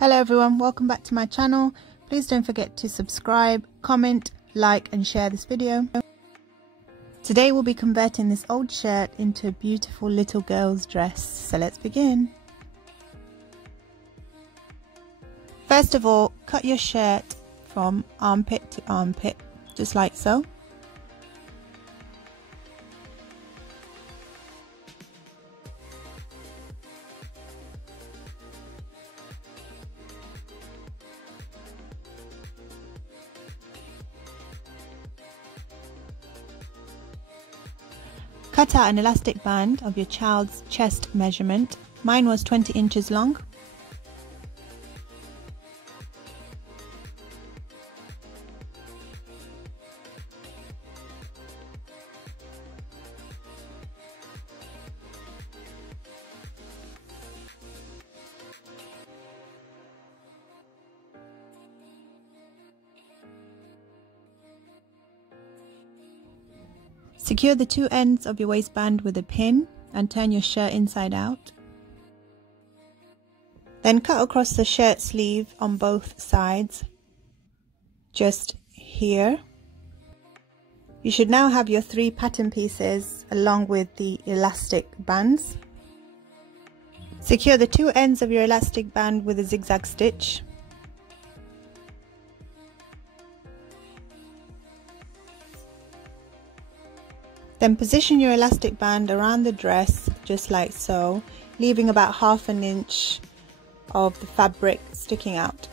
Hello everyone, welcome back to my channel. Please don't forget to subscribe, comment, like and share this video. Today we'll be converting this old shirt into a beautiful little girl's dress. So let's begin. First of all, cut your shirt from armpit to armpit, just like so. Cut out an elastic band of your child's chest measurement. Mine was 20 inches long. Secure the two ends of your waistband with a pin and turn your shirt inside out. Then cut across the shirt sleeve on both sides, just here. You should now have your 3 pattern pieces along with the elastic bands. Secure the two ends of your elastic band with a zigzag stitch. Then position your elastic band around the dress just like so, leaving about ½ an inch of the fabric sticking out.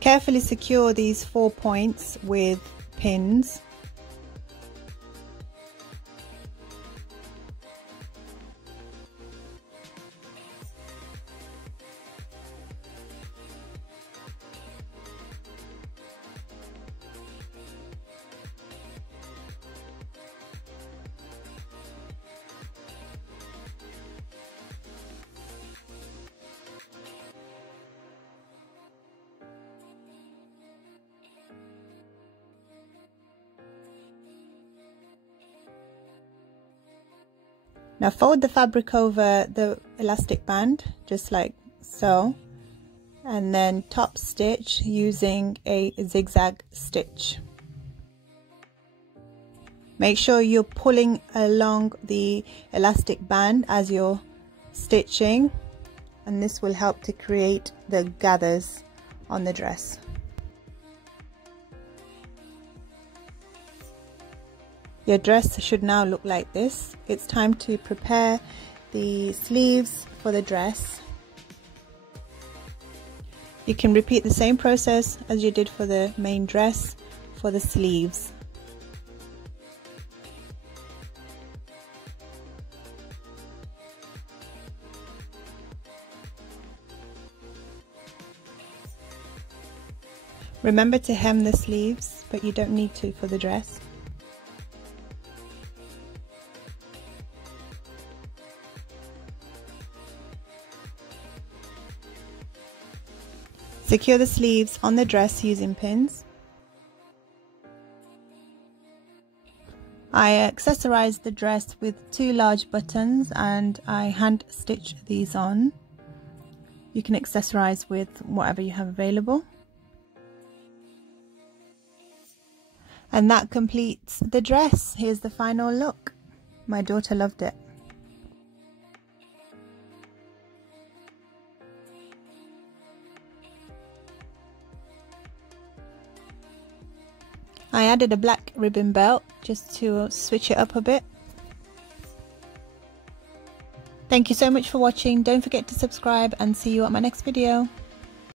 Carefully secure these 4 points with pins. Now fold the fabric over the elastic band just like so, and then top stitch using a zigzag stitch. Make sure you're pulling along the elastic band as you're stitching, and this will help to create the gathers on the dress. Your dress should now look like this. It's time to prepare the sleeves for the dress. You can repeat the same process as you did for the main dress for the sleeves. Remember to hem the sleeves, but you don't need to for the dress. Secure the sleeves on the dress using pins. I accessorized the dress with 2 large buttons and I hand stitched these on. You can accessorize with whatever you have available. And that completes the dress. Here's the final look. My daughter loved it. I added a black ribbon belt just to switch it up a bit. Thank you so much for watching. Don't forget to subscribe and see you at my next video.